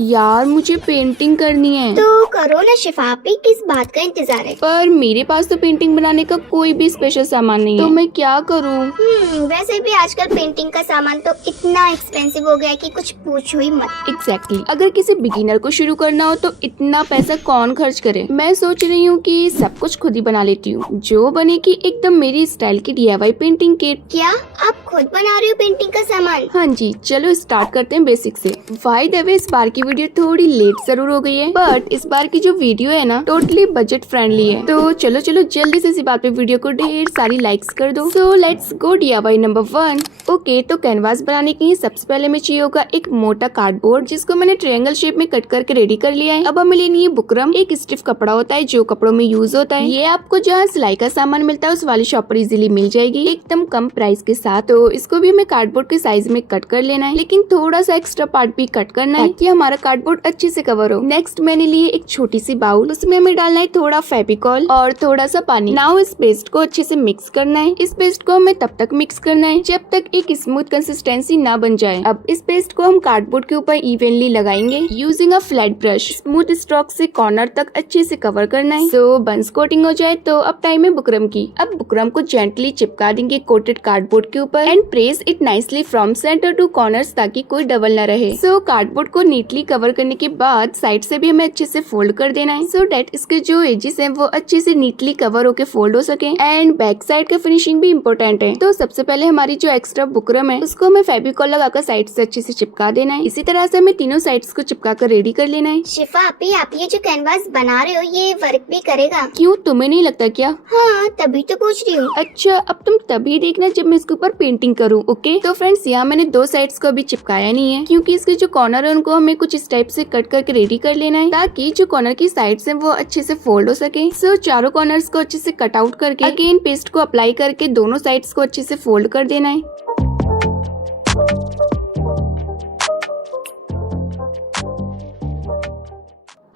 यार मुझे पेंटिंग करनी है। तो करो ना शिफा, आपी किस बात का इंतजार है। पर मेरे पास तो पेंटिंग बनाने का कोई भी स्पेशल सामान नहीं है, तो मैं क्या करूँ? वैसे भी आजकल पेंटिंग का सामान तो इतना एक्सपेंसिव हो गया है कि कुछ पूछो ही मत। एग्जैक्टली अगर किसी बिगिनर को शुरू करना हो तो इतना पैसा कौन खर्च करे। मैं सोच रही हूँ कि सब कुछ खुद ही बना लेती हूँ, जो बनेगी एकदम मेरी स्टाइल की DIY पेंटिंग किट। क्या आप खुद बना रही हो पेंटिंग का सामान? हाँ जी, चलो स्टार्ट करते हैं बेसिक से। बाय द वे, इस बार की वीडियो थोड़ी लेट जरूर हो गई है, बट इस बार की जो वीडियो है ना टोटली बजट फ्रेंडली है। तो चलो जल्दी से इसी बात पे वीडियो को ढेर सारी लाइक्स कर दो। So let's go DIY number 1। Okay, तो कैनवास बनाने के लिए सबसे पहले हमें चाहिए होगा एक मोटा कार्डबोर्ड, जिसको मैंने ट्रायंगल शेप में कट करके रेडी कर लिया है। अब हमें लेनी है बुकरम, एक स्टिफ कपड़ा होता है जो कपड़ों में यूज होता है। ये आपको जहाँ सिलाई का सामान मिलता है उस वाली शॉप पर इजीली मिल जाएगी एकदम कम प्राइस के साथ। तो इसको भी हमें कार्डबोर्ड के साइज में कट कर लेना है, लेकिन थोड़ा सा एक्स्ट्रा पार्ट भी कट करना है ताकि हमारा कार्डबोर्ड अच्छे से कवर हो। नेक्स्ट मैंने लिए एक छोटी सी बाउल, उसमें हमें डालना है थोड़ा फेविकॉल और थोड़ा सा पानी। नाउ इस पेस्ट को अच्छे से मिक्स करना है। इस पेस्ट को हमें तब तक मिक्स करना है जब तक एक स्मूथ कंसिस्टेंसी ना बन जाए। अब इस पेस्ट को हम कार्डबोर्ड के ऊपर इवनली लगाएंगे using a flat brush. Smooth stroke से कॉर्नर तक अच्छे से कवर करना है। सो बंस कोटिंग हो जाए तो अब टाइम है बुकरम की। अब बुकरम को जेंटली चिपका देंगे कोटेड कार्डबोर्ड के ऊपर and press it nicely from centre to corners ताकि कोई डबल न रहे। सो कार्डबोर्ड को नीटली कवर करने के बाद साइड से भी हमें अच्छे से फोल्ड कर देना है, सो डेट इसके जो एजेस हैं वो अच्छे से नीटली कवर होके फोल्ड हो सके। एंड बैक साइड का फिनिशिंग भी इम्पोर्टेंट है। तो सबसे पहले हमारी जो एक्स्ट्रा बुकरम है उसको हमें फेविकॉल लगाकर साइड से अच्छे से चिपका देना है। इसी तरह से हमें तीनों साइड्स को चिपका कर रेडी कर लेना है। शिफा आपी, आप ये जो कैनवास बना रहे हो ये वर्क भी करेगा? क्यों, तुम्हें नहीं लगता क्या? हाँ, तभी तो पूछ रही हूँ। अच्छा, अब तुम तभी देखना जब मैं इसके ऊपर पेंटिंग करूँ। ओके, तो फ्रेंड्स यहाँ मैंने दो साइड्स को अभी चिपकाया नहीं है क्योंकि इसके जो कॉर्नर है उनको हमें कुछ इस टाइप से कट करके रेडी कर लेना है ताकि जो कॉर्नर की साइड्स हैं वो अच्छे से फोल्ड हो सके। सो चारों कॉर्नर्स को अच्छे से कट आउट करके अगेन पेस्ट को अप्लाई करके दोनों साइड्स को अच्छे से फोल्ड कर देना है।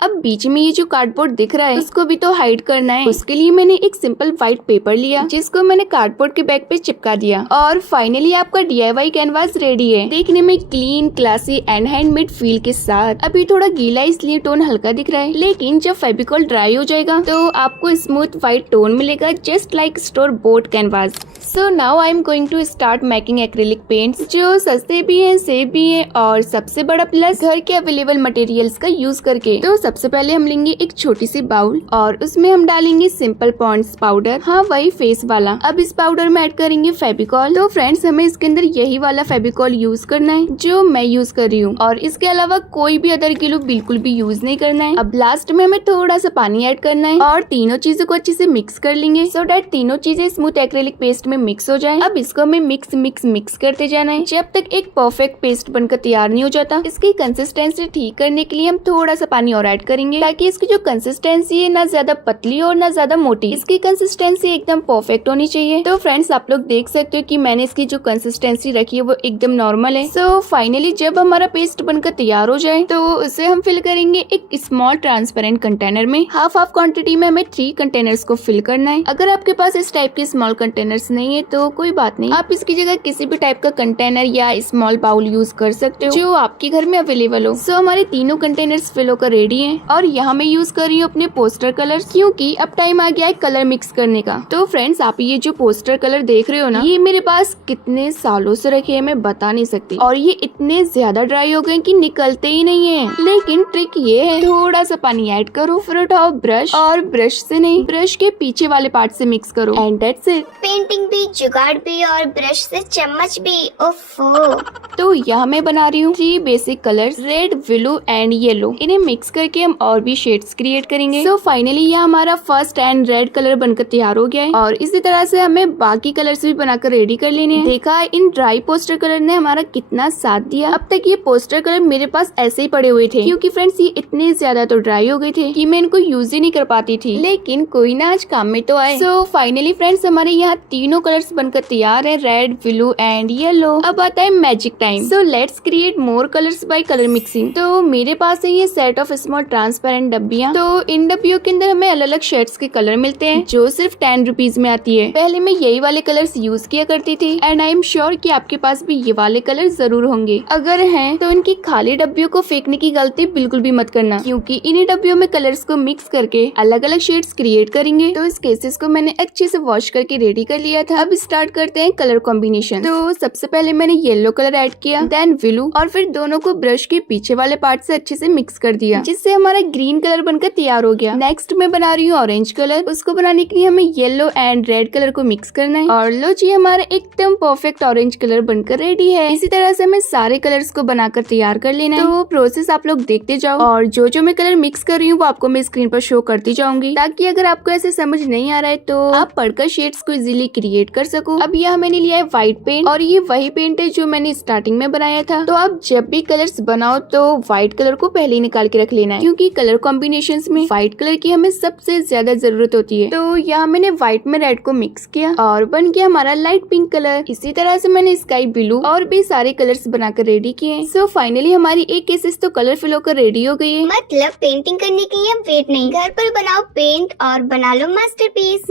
अब बीच में ये जो कार्डबोर्ड दिख रहा है उसको भी तो हाइड करना है। उसके लिए मैंने एक सिंपल व्हाइट पेपर लिया जिसको मैंने कार्डबोर्ड के बैक पे चिपका दिया और फाइनली आपका DIY कैनवास रेडी है, देखने में clean, classy and handmade feel के साथ। अभी थोड़ा गीला इसलिए टोन हल्का दिख रहा है, लेकिन जब फेविकॉल ड्राई हो जाएगा तो आपको स्मूथ व्हाइट टोन मिलेगा just like store bought canvas. So now I am going to start making acrylic paints जो सस्ते भी हैं, सेफ भी हैं और सबसे बड़ा प्लस घर के अवेलेबल मटेरियल्स का यूज करके। तो सबसे पहले हम लेंगे एक छोटी सी बाउल और उसमें हम डालेंगे सिंपल पॉन्ड्स पाउडर, हाँ वही फेस वाला। अब इस पाउडर में ऐड करेंगे फेविकॉल। तो फ्रेंड्स हमें इसके अंदर यही वाला फेविकॉल यूज करना है जो मैं यूज कर रही हूँ और इसके अलावा कोई भी अदर ग्लू बिल्कुल भी यूज नहीं करना है। अब लास्ट में हमें थोड़ा सा पानी ऐड करना है और तीनों चीजों को अच्छे से मिक्स कर लेंगे सो डेट तीनों चीजें स्मूथ एक्रिलिक पेस्ट में मिक्स हो जाए। अब इसको हमें मिक्स करते जाना है जब तक एक परफेक्ट पेस्ट बनकर तैयार नहीं हो जाता। इसकी कंसिस्टेंसी ठीक करने के लिए हम थोड़ा सा पानी और ऐड करेंगे ताकि इसकी जो कंसिस्टेंसी है ना ज्यादा पतली और ना ज्यादा मोटी, इसकी कंसिस्टेंसी एकदम परफेक्ट होनी चाहिए। तो फ्रेंड्स आप लोग देख सकते हो कि मैंने इसकी जो कंसिस्टेंसी रखी है वो एकदम नॉर्मल है। सो फाइनली जब हमारा पेस्ट बनकर तैयार हो जाए तो उसे हम फिल करेंगे एक स्मॉल ट्रांसपेरेंट कंटेनर में। हाफ क्वांटिटी में हमें 3 कंटेनर्स को फिल करना है। अगर आपके पास इस टाइप के स्मॉल कंटेनर्स नहीं है तो कोई बात नहीं, आप इसकी जगह किसी भी टाइप का कंटेनर या स्मॉल बाउल यूज कर सकते हो जो आपके घर में अवेलेबल हो। सो हमारे तीनों कंटेनर्स फिल होकर रेडी हैं और यहाँ मैं यूज कर रही हूँ अपने पोस्टर कलर्स क्योंकि अब टाइम आ गया है कलर मिक्स करने का। तो फ्रेंड्स आप ये जो पोस्टर कलर देख रहे हो ना, ये मेरे पास कितने सालों से रखे हैं मैं बता नहीं सकती और ये इतने ज्यादा ड्राई हो गए कि निकलते ही नहीं है। लेकिन ट्रिक ये है, थोड़ा सा पानी ऐड करो, फिर उठाओ ब्रश और ब्रश से नहीं, ब्रश के पीछे वाले पार्ट से मिक्स करो एंड दैट्स इट। पेंटिंग भी, जुगाड़ भी और ब्रश से चम्मच भी। ओफो। तो यहाँ मैं बना रही हूँ 3 basic colours, red, blue and yellow. इन्हें मिक्स करके हम और भी शेड्स क्रिएट करेंगे। सो फाइनली यह हमारा फर्स्ट एंड रेड कलर बनकर तैयार हो गया है और इसी तरह से हमें बाकी कलर्स भी बनाकर रेडी कर लेने हैं। देखा इन ड्राई पोस्टर कलर ने हमारा कितना साथ दिया। अब तक ये पोस्टर कलर मेरे पास ऐसे ही पड़े हुए थे क्योंकि फ्रेंड्स ये इतने ज्यादा तो ड्राई हो गए थे कि मैं इनको यूज ही नहीं कर पाती थी, लेकिन कोई ना आज काम में तो आए। सो फाइनली फ्रेंड्स हमारे यहाँ तीनों कलर्स बनकर तैयार है, रेड, ब्लू एंड येलो। अब आता है magic time. So let's create more colours by colour mixing. तो मेरे पास है ये सेट ऑफ स्मॉल ट्रांसपेरेंट डब्बियाँ। तो इन डब्बियों के अंदर हमें अलग अलग शेड्स के कलर मिलते हैं जो सिर्फ 10 रुपीज में आती है। पहले मैं यही वाले कलर्स यूज किया करती थी एंड आई एम श्योर कि आपके पास भी ये वाले कलर जरूर होंगे। अगर हैं तो इनकी खाली डब्बियों को फेंकने की गलती बिल्कुल भी मत करना, क्योंकि इन्हीं डब्बियों में कलर्स को मिक्स करके अलग अलग शेड्स क्रिएट करेंगे। तो इस केसेस को मैंने अच्छे से वॉश करके रेडी कर लिया था। अब स्टार्ट करते हैं कलर कॉम्बिनेशन। तो सबसे पहले मैंने येलो कलर ऐड किया, देन ब्लू, और फिर दोनों को ब्रश के पीछे वाले पार्ट से अच्छे से मिक्स कर दिया, जिससे हमारा ग्रीन कलर बनकर तैयार हो गया। नेक्स्ट मैं बना रही हूँ ऑरेंज कलर। उसको बनाने के लिए हमें येलो एंड रेड कलर को मिक्स करना है और लो जी, हमारा एकदम परफेक्ट ऑरेंज कलर बनकर रेडी है। इसी तरह से हमें सारे कलर्स को बनाकर तैयार कर लेना है। तो प्रोसेस आप लोग देखते जाओ और जो मैं कलर मिक्स कर रही हूँ वो आपको मैं स्क्रीन पर शो करती जाऊंगी, ताकि अगर आपको ऐसे समझ नहीं आ रहा है तो आप पढ़कर शेड्स को इजीली क्रिएट कर सको। अब यहाँ मैंने लिया है व्हाइट पेंट और ये वही पेंट है जो मैंने स्टार्टिंग में बनाया था। तो आप जब भी कलर्स बनाओ तो व्हाइट कलर को पहले ही निकाल के रख लेना है, क्योंकि कलर कॉम्बिनेशंस में व्हाइट कलर की हमें सबसे ज्यादा जरूरत होती है। तो यहाँ मैंने व्हाइट में रेड को मिक्स किया और बन गया हमारा लाइट पिंक कलर। इसी तरह से मैंने स्काई ब्लू और भी सारे कलर्स बनाकर रेडी किए। सो फाइनली हमारी एक केसेस तो कलरफुल होकर रेडी हो गई है। मतलब पेंटिंग करने के लिए अब वेट नहीं, घर पर बनाओ पेंट और बना लो मास्टरपीस।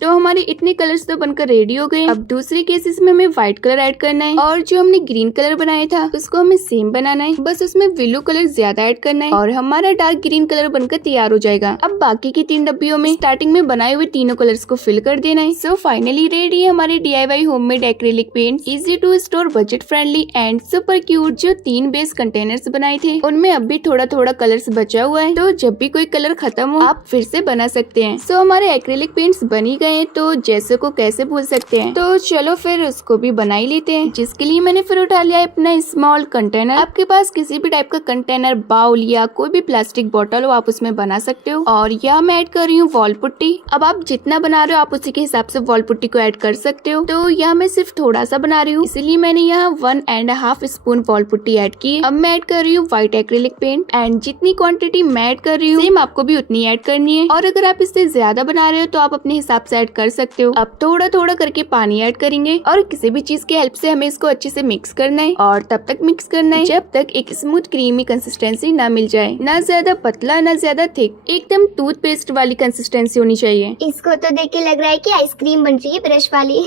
तो हमारे इतने कलर्स तो बनकर रेडी हो गए। अब दूसरे केसेस में हमें व्हाइट कलर ऐड करना है और जो हमने ग्रीन कलर बनाया था उसको हमें सेम बनाना है, बस उसमें ब्लू कलर ज्यादा ऐड करना है और हमारा डार्क ग्रीन कलर बनकर तैयार हो जाएगा। अब बाकी की 3 डब्बियों में स्टार्टिंग में बनाए हुए तीनों कलर्स को फिल कर देना है। सो फाइनली रेडी है हमारे DIY homemade acrylic paint, easy to store, budget friendly and super cute. जो 3 बेस कंटेनर्स बनाए थे उनमें अब भी थोड़ा थोड़ा कलर्स बचा हुआ है, तो जब भी कोई कलर खत्म हो आप फिर से बना सकते हैं। सो हमारे एक्रिलिक पेंट्स बन ही गए हैं, तो जैसे को कैसे भूल सकते हैं। तो चलो फिर उसको भी बना ही लेते हैं, जिसके लिए मैंने फिर उठा लिया अपना स्मॉल कंटेनर। आपके पास किसी भी टाइप का कंटेनर, बाउल या कोई भी प्लास्टिक बॉटल हो आप उसमें बना सकते हो। और यहाँ मैं ऐड कर रही हूँ वॉल पुट्टी। अब आप जितना बना रहे हो आप उसी के हिसाब से वॉल पुट्टी को ऐड कर सकते हो। तो यहाँ मैं सिर्फ थोड़ा सा बना रही हूँ, इसलिए मैंने यहाँ 1.5 स्पून वॉल पुट्टी ऐड की। अब मैं ऐड कर रही हूँ व्हाइट एक्रिलिक पेंट एंड जितनी क्वांटिटी मैं ऐड कर रही हूँ सेम आपको भी उतनी ऐड करनी है। और अगर आप इससे ज्यादा बना रहे हो तो आप अपने हिसाब से ऐड कर सकते हो। अब थोड़ा थोड़ा करके पानी ऐड करेंगे और किसी भी चीज की हेल्प से हमें इसको अच्छे से मिक्स करना है और तब तक मिक्स करना है जब तक एक स्मूथ क्रीमी कंसिस्टेंसी ना मिल जाए, ना ज्यादा पतला ना ज्यादा थिक, एकदम टूथपेस्ट वाली कंसिस्टेंसी होनी चाहिए। इसको तो देख के लग रहा है कि आइसक्रीम बन रही है ब्रश वाली।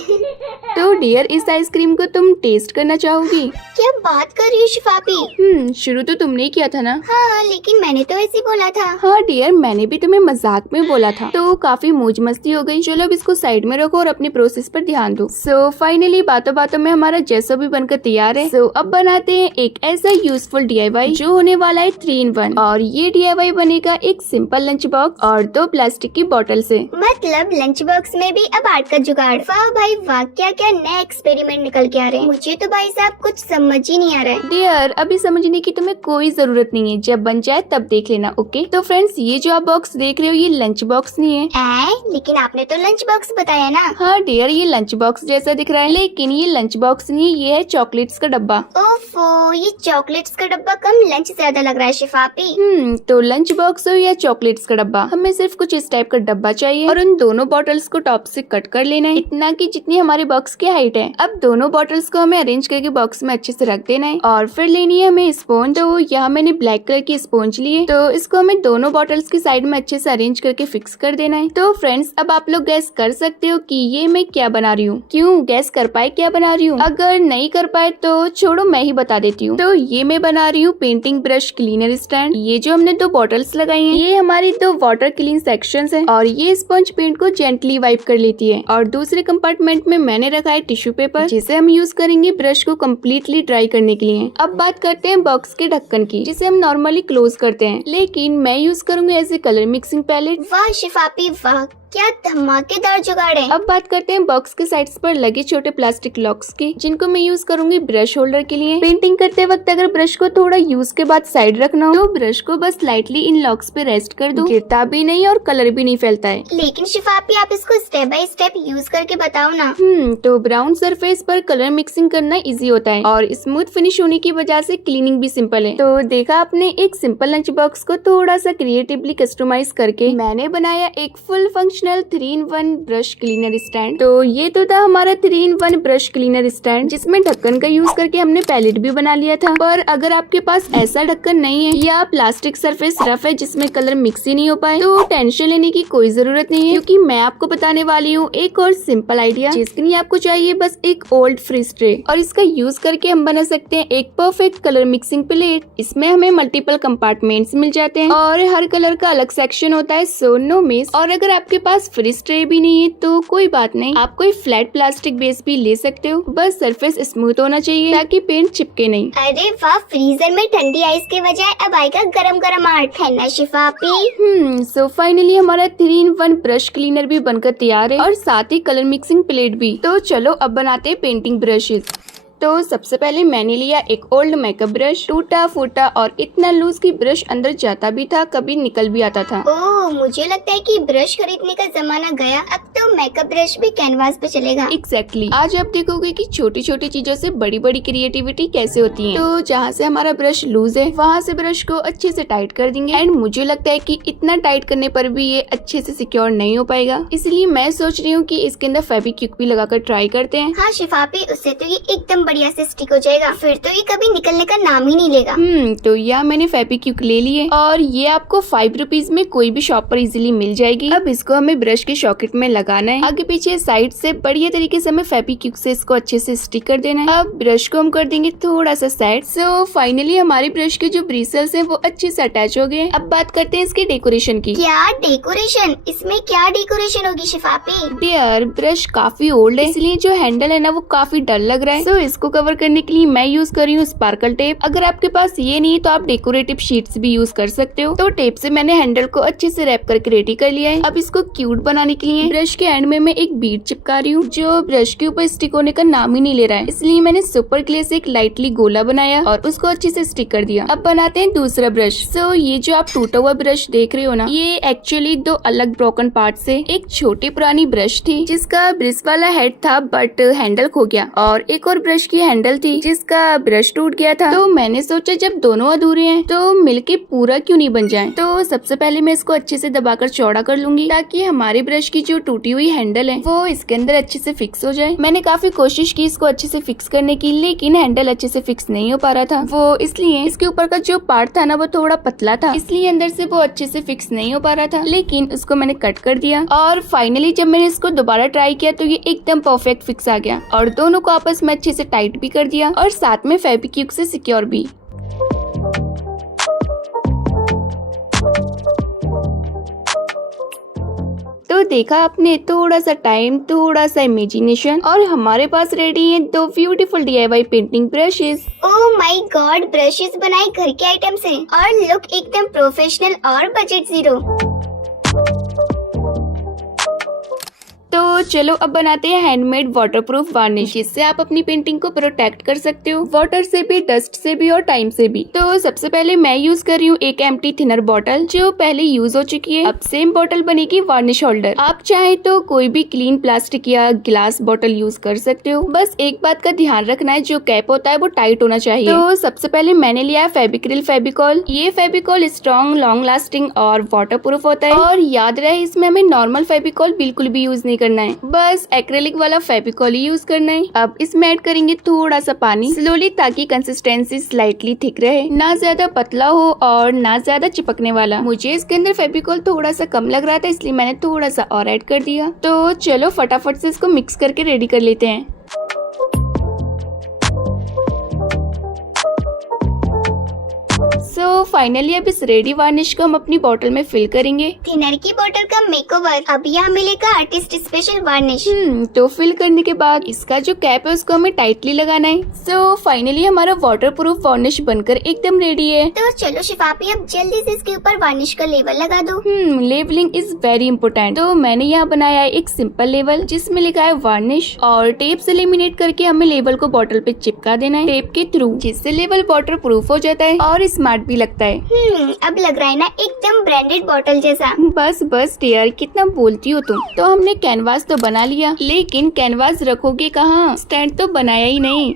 तो डियर, इस आइसक्रीम को तुम टेस्ट करना चाहोगी? क्या बात कर रही हो शिफापी? शुरू तो तुमने ही किया था ना। हाँ, लेकिन मैंने तो ऐसे बोला था। हाँ डियर, मैंने भी तुम्हें मजाक में बोला था, तो काफी मौज मस्ती हो गई। चलो अब इसको साइड में रखो और अपने प्रोसेस पर ध्यान दो। सो फाइनली बातों बातों में हमारा जैसा भी बनकर तैयार है। सो अब बनाते हैं एक ऐसा यूजफुल DIY जो होने वाला है 3 in 1। और ये DIY बनेगा एक सिंपल लंच बॉक्स और 2 प्लास्टिक की बोतल से। मतलब लंच बॉक्स में भी अब आर्ट का जुगाड़। वाह भाई वाह, क्या क्या नए एक्सपेरिमेंट निकल के आ रहे हैं। मुझे तो भाई साहब कुछ समझ ही नहीं आ रहा है। डियर, अभी समझने की तुम्हें कोई जरूरत नहीं है, जब बन जाए तब देख लेना। ओके तो फ्रेंड्स, ये जो आप बॉक्स देख रहे हो ये लंच बॉक्स नहीं है। लेकिन आपने तो लंच बॉक्स बताया ना। हाँ डियर, ये लंच बॉक्स जैसा दिख रहा है, लेकिन ये लंच बॉक्स नहीं है, ये है चॉकलेट्स का डब्बा। ओफो, ये चॉकलेट्स का डब्बा कम लंच ज्यादा लग रहा है शिफापी। तो लंच बॉक्स हो या चॉकलेट्स का डब्बा, हमें सिर्फ कुछ इस टाइप का डब्बा चाहिए और उन दोनों बॉटल्स को टॉप से कट कर लेना है, इतना कि जितनी हमारे बॉक्स की हाइट है। अब दोनों बॉटल्स को हमें अरेंज करके बॉक्स में अच्छे से रख देना है और फिर लेनी है हमें स्पॉन्ज। तो यहाँ मैंने ब्लैक कलर की स्पॉन्ज ली है, तो इसको हमें दोनों बॉटल्स की साइड में अच्छे से अरेंज करके फिक्स कर देना है। तो फ्रेंड्स, अब आप लोग गैस कर सकते हो कि ये मैं क्या बना रही हूँ। क्यों, गैस कर पाए क्या बना रही हूँ? अगर नहीं कर पाए तो छोड़ो, मैं ही बता देती हूँ। तो ये मैं बना रही हूँ पेंटिंग ब्रश क्लीनर स्टैंड। ये जो हमने 2 बॉटल्स लगाई हैं ये हमारी 2 वाटर क्लीन सेक्शंस हैं और ये स्पंज पेंट को जेंटली वाइप कर लेती है। और दूसरे कंपार्टमेंट में मैंने रखा है टिश्यू पेपर, जिसे हम यूज करेंगे ब्रश को कम्प्लीटली ड्राई करने के लिए। अब बात करते हैं बॉक्स के ढक्कन की, जिसे हम नॉर्मली क्लोज करते हैं, लेकिन मैं यूज करूंगी ऐसे कलर मिक्सिंग पैलेट। वाह शिफापी वाह, क्या धमाकेदार जुगाड़ है। अब बात करते हैं बॉक्स के साइड्स पर लगे छोटे प्लास्टिक लॉक्स की, जिनको मैं यूज करूंगी ब्रश होल्डर के लिए। पेंटिंग करते वक्त अगर ब्रश को थोड़ा यूज के बाद साइड रखना हो तो ब्रश को बस लाइटली इन लॉक्स पे रेस्ट कर दो, गिरता भी नहीं और कलर भी नहीं फैलता है। लेकिन शिफापी आप इसको स्टेप बाय स्टेप यूज करके बताओ ना। तो ब्राउन सरफेस पर कलर मिक्सिंग करना इजी होता है और स्मूथ फिनिश होने की वजह से क्लीनिंग भी सिंपल है। तो देखा आपने, एक सिंपल लंच बॉक्स को थोड़ा सा क्रिएटिवली कस्टमाइज करके मैंने बनाया एक full functional professional 3-in-1 brush cleaner stand. तो ये तो था हमारा 3-in-1 ब्रश क्लीनर स्टैंड, जिसमें ढक्कन का यूज करके हमने पैलेट भी बना लिया था। पर अगर आपके पास ऐसा ढक्कन नहीं है या प्लास्टिक सरफेस रफ है जिसमें कलर मिक्स ही नहीं हो पाए, तो टेंशन लेने की कोई जरूरत नहीं है, क्योंकि मैं आपको बताने वाली हूँ एक और सिंपल आइडिया, जिसके लिए आपको चाहिए बस एक ओल्ड फ्रीज ट्रे, और इसका यूज करके हम बना सकते हैं एक परफेक्ट कलर मिक्सिंग प्लेट। इसमें हमें मल्टीपल कंपार्टमेंट्स मिल जाते हैं और हर कलर का अलग सेक्शन होता है, सो नो मिस। और अगर आपके पास फ्रीज ट्रे भी नहीं है तो कोई बात नहीं, आप कोई फ्लैट प्लास्टिक बेस भी ले सकते हो, बस सरफेस स्मूथ होना चाहिए ताकि पेंट चिपके नहीं। अरे वाह, फ्रीजर में ठंडी आइस के बजाय अब आएगा गरम गरम आर्ट, है ना शिफापी? सो फाइनली हमारा 3-in-1 ब्रश क्लीनर भी बनकर तैयार है और साथ ही कलर मिक्सिंग प्लेट भी। तो चलो अब बनाते हैं पेंटिंग ब्रशेस। तो सबसे पहले मैंने लिया एक ओल्ड मेकअप ब्रश, टूटा फूटा और इतना लूज कि ब्रश अंदर जाता भी था, कभी निकल भी आता था। ओह, मुझे लगता है कि ब्रश खरीदने का जमाना गया, अब तो मेकअप ब्रश भी कैनवास पे चलेगा। एग्जैक्टली आज आप देखोगे कि छोटी छोटी चीजों से बड़ी बड़ी क्रिएटिविटी कैसे होती है। तो जहाँ से हमारा ब्रश लूज है वहाँ से ब्रश को अच्छे से टाइट कर देंगे, एंड मुझे लगता है कि इतना टाइट करने पर भी ये अच्छे से सिक्योर नहीं हो पाएगा, इसलिए मैं सोच रही हूँ कि इसके अंदर फेविक्विक भी लगाकर ट्राई करते हैं। हाँ शिफापी, उससे तो ये एकदम बढ़िया से स्टिक हो जाएगा, फिर तो ये कभी निकलने का नाम ही नहीं लेगा। तो यह मैंने फेविक्विक ले लिए और ये आपको 5 रुपीज में कोई भी शॉप पर इजीली मिल जाएगी। अब इसको हमें ब्रश के सॉकेट में लगाना है, आगे पीछे साइड से बढ़िया तरीके से हमें फेविक्विक से इसको अच्छे से स्टिक कर देना है। अब ब्रश को हम कर देंगे थोड़ा सा साइड। सो फाइनली हमारे ब्रश के जो ब्रिसल्स हैं वो अच्छे से अटैच हो गए। अब बात करते हैं इसके डेकोरेशन की। क्या डेकोरेशन? इसमें क्या डेकोरेशन होगी शिफापी? डियर, ब्रश काफी ओल्ड है, इसलिए जो हैंडल है ना वो काफी डल लग रहा है। सो इसको कवर करने के लिए मैं यूज कर रही हूँ स्पार्कल टेप। अगर आपके पास ये नहीं तो आप डेकोरेटिव शीट्स भी यूज कर सकते हो। तो टेप से मैंने हैंडल को अच्छे से रैप करके रेडी कर लिया है। अब इसको क्यूट बनाने के लिए ब्रश के एंड में मैं एक बीड चिपका रही हूँ, जो ब्रश के ऊपर स्टिक होने का नाम ही नहीं ले रहा है, इसलिए मैंने सुपर ग्ले से एक लाइटली गोला बनाया और उसको अच्छे से स्टिक कर दिया। अब बनाते हैं दूसरा ब्रश। सो ये जो आप टूटा हुआ ब्रश देख रहे हो ना, ये एक्चुअली 2 अलग ब्रोकन पार्ट से एक छोटी पुरानी ब्रश थी जिसका ब्रिज वाला हेड था बट हैंडल खो गया, और एक और ब्रश की हैंडल थी जिसका ब्रश टूट गया था। तो मैंने सोचा जब दोनों अधूरे हैं तो मिलके पूरा क्यों नहीं बन जाए। तो सबसे पहले मैं इसको अच्छे से दबाकर चौड़ा कर लूंगी ताकि हमारे ब्रश की जो टूटी हुई हैंडल है वो इसके अंदर अच्छे से फिक्स हो जाए। मैंने काफी कोशिश की इसको अच्छे से फिक्स करने की, लेकिन हैंडल अच्छे से फिक्स नहीं हो पा रहा था। वो इसलिए इसके ऊपर का जो पार्ट था ना वो थोड़ा पतला था, इसलिए अंदर से वो अच्छे से फिक्स नहीं हो पा रहा था, लेकिन उसको मैंने कट कर दिया। और फाइनली जब मैंने इसको दोबारा ट्राई किया तो ये एकदम परफेक्ट फिक्स आ गया, और दोनों को आपस में अच्छे से टाइट भी कर दिया और साथ में फेविक्विक से सिक्योर भी। तो देखा आपने, थोड़ा सा टाइम, थोड़ा सा इमेजिनेशन और हमारे पास रेडी है 2 beautiful DIY painting brushes. Oh my God, brushes बनाए घर के आइटम से और लुक एकदम प्रोफेशनल और बजट जीरो। तो चलो अब बनाते हैं हैंडमेड वाटरप्रूफ वार्निश, जिससे आप अपनी पेंटिंग को प्रोटेक्ट कर सकते हो, वाटर से भी, डस्ट से भी और टाइम से भी। तो सबसे पहले मैं यूज कर रही हूँ एक एम्प्टी थिनर बॉटल जो पहले यूज हो चुकी है। अब सेम बॉटल बनेगी वार्निश होल्डर। आप चाहे तो कोई भी क्लीन प्लास्टिक या ग्लास बॉटल यूज कर सकते हो, बस एक बात का ध्यान रखना है, जो कैप होता है वो टाइट होना चाहिए। तो सबसे पहले मैंने लिया है फेविक्रिल फेविकॉल। ये फेविकॉल स्ट्रॉन्ग, लॉन्ग लास्टिंग और वाटर प्रूफ होता है, और याद रहे इसमें हमें नॉर्मल फेविकॉल बिल्कुल भी यूज नहीं करना है, बस एक्रेलिक वाला फेविकॉल ही यूज करना है। अब इसमें ऐड करेंगे थोड़ा सा पानी स्लोली, ताकि कंसिस्टेंसी स्लाइटली थिक रहे, ना ज्यादा पतला हो और ना ज्यादा चिपकने वाला। मुझे इसके अंदर फेविकॉल थोड़ा सा कम लग रहा था, इसलिए मैंने थोड़ा सा और ऐड कर दिया। तो चलो फटाफट से इसको मिक्स करके रेडी कर लेते हैं। सो फाइनली अब इस रेडी वार्निश को हम अपनी बोतल में फिल करेंगे। थिनर की बोतल का मेकओवर, अब यहाँ मिलेगा आर्टिस्ट स्पेशल वार्निश। तो फिल करने के बाद इसका जो कैप है उसको हमें टाइटली लगाना है। सो फाइनली हमारा वाटरप्रूफ वार्निश बनकर एकदम रेडी है। तो चलो शिफापी, अब जल्दी से इसके ऊपर वार्निश का लेवल लगा दो। Levelling is very important. तो मैंने यहाँ बनाया है एक सिंपल लेवल जिसमें लिखा है वार्निश, और टेप से लेमिनेट करके हमें लेवल को बोतल पे चिपका देना है टेप के थ्रू, जिससे लेवल वाटरप्रूफ हो जाता है और स्मार्ट भी लगता लगता है। अब लग रहा है ना एकदम ब्रांडेड बॉटल जैसा। बस डियर, कितना बोलती हो तुम। तो हमने कैनवास तो बना लिया, लेकिन कैनवास रखोगे कहाँ? स्टैंड तो बनाया ही नहीं।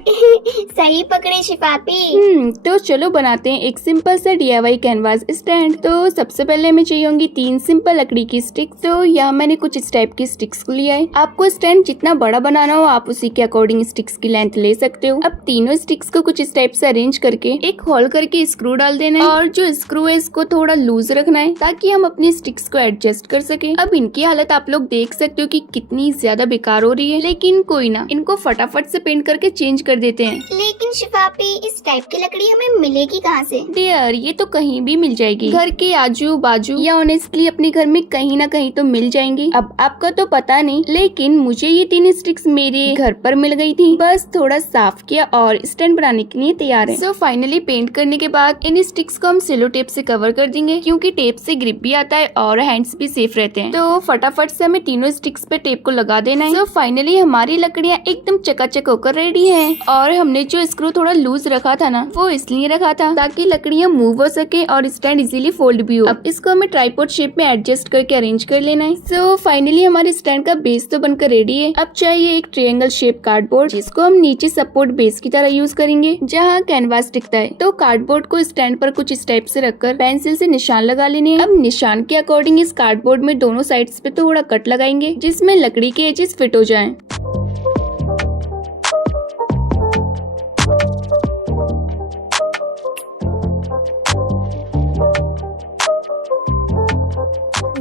सही पकड़े शिफापी। तो चलो बनाते हैं एक सिंपल सा DIY कैनवास स्टैंड। तो सबसे पहले हमें चाहिए होंगी 3 सिंपल लकड़ी की स्टिक। तो यहाँ मैंने कुछ इस टाइप की स्टिक्स को लिया है। आपको स्टैंड जितना बड़ा बनाना हो आप उसी के अकॉर्डिंग स्टिक्स की लेंथ ले सकते हो। अब तीनों स्टिक्स को कुछ इस टाइप से अरेंज करके एक होल करके स्क्रू डाल देना है, और जो स्क्रू है इसको थोड़ा लूज रखना है ताकि हम अपनी स्टिक्स को एडजस्ट कर सके। अब इनकी हालत आप लोग देख सकते हो कि कितनी ज्यादा बेकार हो रही है, लेकिन कोई ना, इनको फटाफट से पेंट करके चेंज कर देते हैं। लेकिन शिफापी इस टाइप की लकड़ी हमें मिलेगी कहाँ से? डियर, ये तो कहीं भी मिल जाएगी, घर के आजू बाजू या ऑनेस्टली अपने घर में कहीं ना कहीं तो मिल जाएंगी। अब आपका तो पता नहीं, लेकिन मुझे ये 3 स्टिक्स मेरे घर पर मिल गई थी। बस थोड़ा साफ किया और स्टैंड बनाने के लिए तैयार है। सो फाइनली पेंट करने के बाद इन स्टिक्स को हम सेलो टेप से कवर कर देंगे, क्योंकि टेप से ग्रिप भी आता है और हैंड्स भी सेफ रहते हैं। तो फटाफट से हमें तीनों स्टिक्स पे टेप को लगा देना है। सो फाइनली हमारी लकड़ियाँ एकदम चकाचक होकर रेडी है। और हमने जो स्क्रू थोड़ा लूज रखा था ना, वो इसलिए रखा था ताकि लकड़ियाँ मूव हो सके और स्टैंड इजीली फोल्ड भी हो। अब इसको हमें ट्राइपॉड शेप में एडजस्ट करके अरेंज कर लेना है। सो फाइनली हमारे स्टैंड का बेस तो बनकर रेडी है। अब चाहिए एक ट्रायंगल शेप कार्डबोर्ड, जिसको हम नीचे सपोर्ट बेस की तरह यूज करेंगे जहाँ कैनवास टिकता है। तो कार्डबोर्ड को स्टैंड पर कुछ इस टाइप से रखकर पेंसिल से निशान लगा लेने हैं। अब निशान के अकॉर्डिंग इस कार्डबोर्ड में दोनों साइड्स पे थोड़ा कट लगाएंगे, जिसमें लकड़ी के एजेस फिट हो जाएं।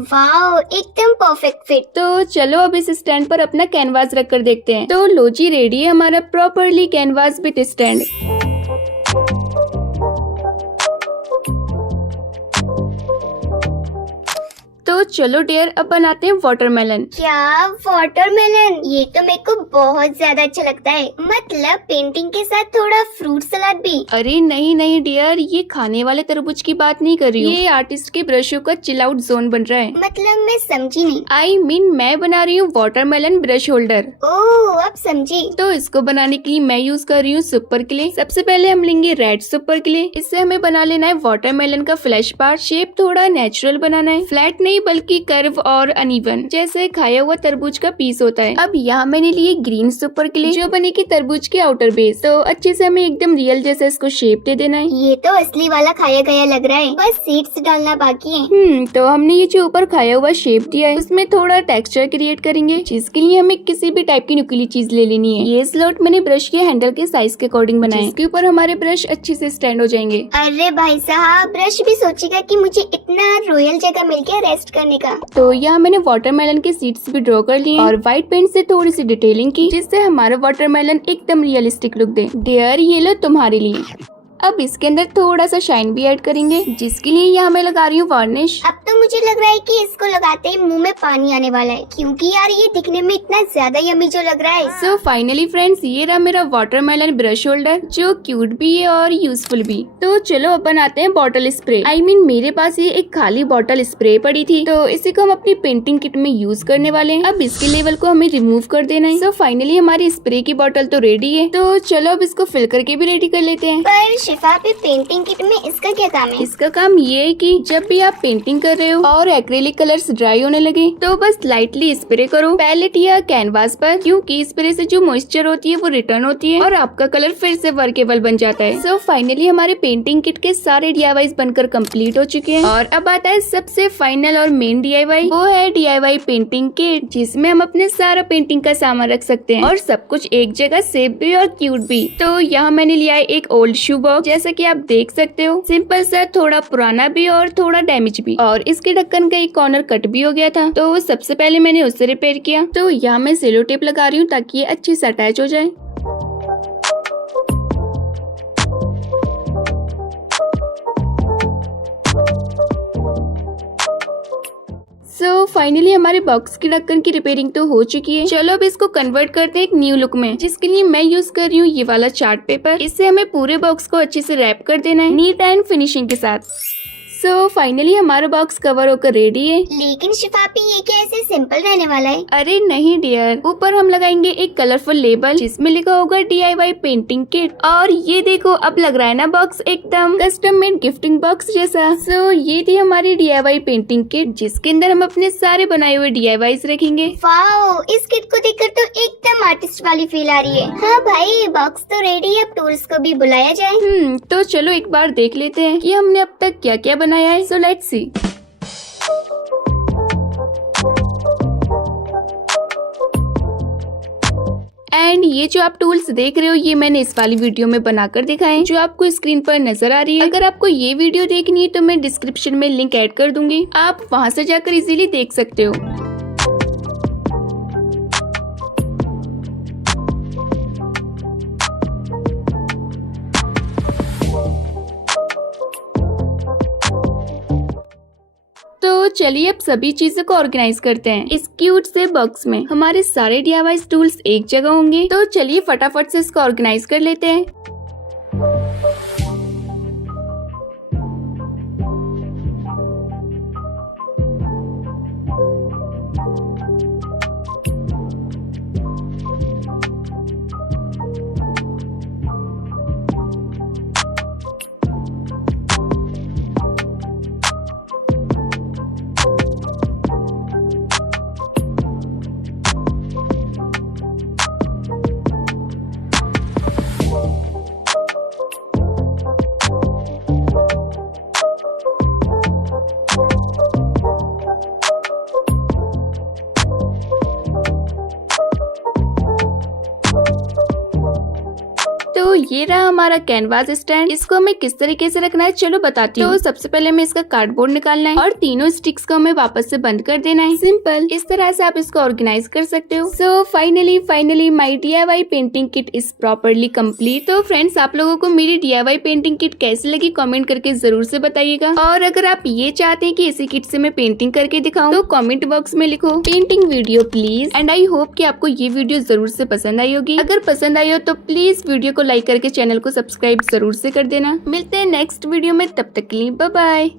वाओ, एकदम परफेक्ट फिट। तो चलो अब इस स्टैंड पर अपना कैनवास रख कर देखते हैं। तो लो जी, रेडी है हमारा प्रॉपरली कैनवास विद स्टैंड। तो चलो डियर, अब बनाते हैं वाटरमेलन। क्या वाटरमेलन? ये तो मेरे को बहुत ज्यादा अच्छा लगता है। मतलब पेंटिंग के साथ थोड़ा फ्रूट सलाद भी। अरे नहीं डियर, ये खाने वाले तरबूज की बात नहीं कर रही हूँ। ये आर्टिस्ट के ब्रशों का चिल आउट जोन बन रहा है। मतलब मैं समझी नहीं। I mean, मैं बना रही हूँ वाटरमेलन ब्रश होल्डर। ओह, अब समझी। तो इसको बनाने के लिए मैं यूज कर रही हूँ सुपर क्ले। सबसे पहले हम लेंगे रेड सुपर क्ले। इससे हमें बना लेना है वाटरमेलन का फ्लैश पार्ट। शेप थोड़ा नेचुरल बनाना है, फ्लैट नहीं बल्कि कर्व और अनइवन, जैसे खाया हुआ तरबूज का पीस होता है। अब यहाँ मैंने लिए ग्रीन सुपर क्ले, जो बनेगी तरबूज के आउटर बेस। तो अच्छे से हमें एकदम रियल जैसा इसको शेप दे देना है। ये तो असली वाला खाया गया लग रहा है, बस सीड्स डालना बाकी है। तो हमने ये जो ऊपर खाया हुआ शेप दिया है, उसमें थोड़ा टेक्सचर क्रिएट करेंगे, जिसके लिए हमें किसी भी टाइप की नुकीली चीज ले लेनी है। ये स्लॉट मैंने ब्रश के हैंडल के साइज के अकॉर्डिंग बनाए, जिसके ऊपर हमारे ब्रश अच्छे से स्टैंड हो जाएंगे। अरे भाई साहब, ब्रश भी सोचेगा कि मुझे इतना रॉयल जगह मिल गया रेस्ट करने का। तो यहाँ मैंने वाटरमेलन के सीड्स भी ड्रॉ कर लिए और व्हाइट पेंट से थोड़ी सी डिटेलिंग की, जिससे हमारा वाटरमेलन एकदम रियलिस्टिक लुक दे। डियर, ये लो तुम्हारे लिए। अब इसके अंदर थोड़ा सा शाइन भी ऐड करेंगे, जिसके लिए यहाँ मैं लगा रही हूँ वार्निश। अब तो मुझे लग रहा है कि इसको लगाते ही मुंह में पानी आने वाला है, क्योंकि यार ये दिखने में इतना ज्यादा यम्मी जो लग रहा है। सो फाइनली फ्रेंड्स, ये रहा मेरा वाटरमेलन ब्रश होल्डर, जो क्यूट भी है और यूजफुल भी। तो चलो अब बनाते हैं बॉटल स्प्रे। मेरे पास ये एक खाली बॉटल स्प्रे पड़ी थी, तो इसी को हम अपनी पेंटिंग किट में यूज करने वाले हैं। अब इसके लेवल को हमें रिमूव कर देना है। सो फाइनली हमारी स्प्रे की बॉटल तो रेडी है। तो चलो अब इसको फिल करके भी रेडी कर लेते हैं। पर शिफा पे पेंटिंग किट में इसका क्या काम है? इसका काम ये है कि जब भी आप पेंटिंग कर रहे हो और एक्रेलिक कलर्स ड्राई होने लगे, तो बस लाइटली स्प्रे करो पैलेट या कैनवास पर, क्योंकि स्प्रे से जो मॉइस्चर होती है वो रिटर्न होती है और आपका कलर फिर से वर्केबल बन जाता है। सो फाइनली हमारे पेंटिंग किट के सारे DIYs बनकर कंप्लीट हो चुके हैं, और अब आता है सबसे फाइनल और मेन DIY, वो है DIY पेंटिंग किट, जिसमें हम अपने सारा पेंटिंग का सामान रख सकते हैं और सब कुछ एक जगह, सेफ भी और क्यूट भी। तो यहाँ मैंने लिया है एक ओल्ड शू बॉक्स, जैसा कि आप देख सकते हो, सिंपल सा, थोड़ा पुराना भी और थोड़ा डैमेज भी, और इसके ढक्कन का एक कॉर्नर कट भी हो गया था। तो सबसे पहले मैंने उससे रिपेयर किया। तो यहाँ मैं सेलो टेप लगा रही हूँ ताकि ये अच्छे से अटैच हो जाए। सो फाइनली हमारे बॉक्स के ढक्कन की रिपेयरिंग तो हो चुकी है। चलो अब इसको कन्वर्ट करते हैं एक न्यू लुक में, जिसके लिए मैं यूज कर रही हूँ ये वाला चार्ट पेपर। इससे हमें पूरे बॉक्स को अच्छे से रैप कर देना है, नीट एंड फिनिशिंग के साथ। सो फाइनली हमारा बॉक्स कवर होकर रेडी है। लेकिन शिफापी ये क्या ऐसे सिंपल रहने वाला है? अरे नहीं डियर, ऊपर हम लगाएंगे एक कलरफुल लेबल जिसमें लिखा होगा DIY पेंटिंग किट। और ये देखो, अब लग रहा है ना बॉक्स एकदम कस्टम मेड गिफ्टिंग बॉक्स जैसा। सो ये थी हमारी DIY पेंटिंग किट जिसके अंदर हम अपने सारे बनाए हुए DIYs रखेंगे। वाओ, इस किट को देखकर तो एकदम आर्टिस्ट वाली फील आ रही है। हाँ भाई, बॉक्स तो रेडी है, अब टूल्स को भी बुलाया जाए। तो चलो एक बार देख लेते हैं कि हमने अब तक क्या क्या बनाया है। So let's see. एंड ये जो आप टूल्स देख रहे हो ये मैंने इस वाली वीडियो में बनाकर दिखाए जो आपको स्क्रीन पर नजर आ रही है। अगर आपको ये वीडियो देखनी है तो मैं डिस्क्रिप्शन में लिंक ऐड कर दूंगी, आप वहां से जाकर इजीली देख सकते हो। तो चलिए अब सभी चीजों को ऑर्गेनाइज करते हैं। इस क्यूट से बॉक्स में हमारे सारे DIY टूल्स एक जगह होंगे, तो चलिए फटाफट से इसको ऑर्गेनाइज कर लेते हैं। तो ये रहा हमारा कैनवास स्टैंड। इसको हमें किस तरीके से रखना है चलो बताती हूँ। तो सबसे पहले हमें इसका कार्डबोर्ड निकालना है और तीनों स्टिक्स को हमें वापस से बंद कर देना है। सिंपल, इस तरह से आप इसको ऑर्गेनाइज कर सकते हो। So finally my DIY painting kit is properly complete. तो फ्रेंड्स, आप लोगों को मेरी DIY पेंटिंग किट कैसी लगी कमेंट करके जरूर से बताइएगा। और अगर आप ये चाहते हैं कि इसी किट से मैं पेंटिंग करके दिखाऊं तो कमेंट बॉक्स में लिखो painting video please. And I hope कि आपको ये वीडियो जरूर से पसंद आई होगी। अगर पसंद आई हो तो प्लीज वीडियो को लाइक करके चैनल को सब्सक्राइब जरूर से कर देना। मिलते हैं नेक्स्ट वीडियो में, तब तक के लिए बाय बाय।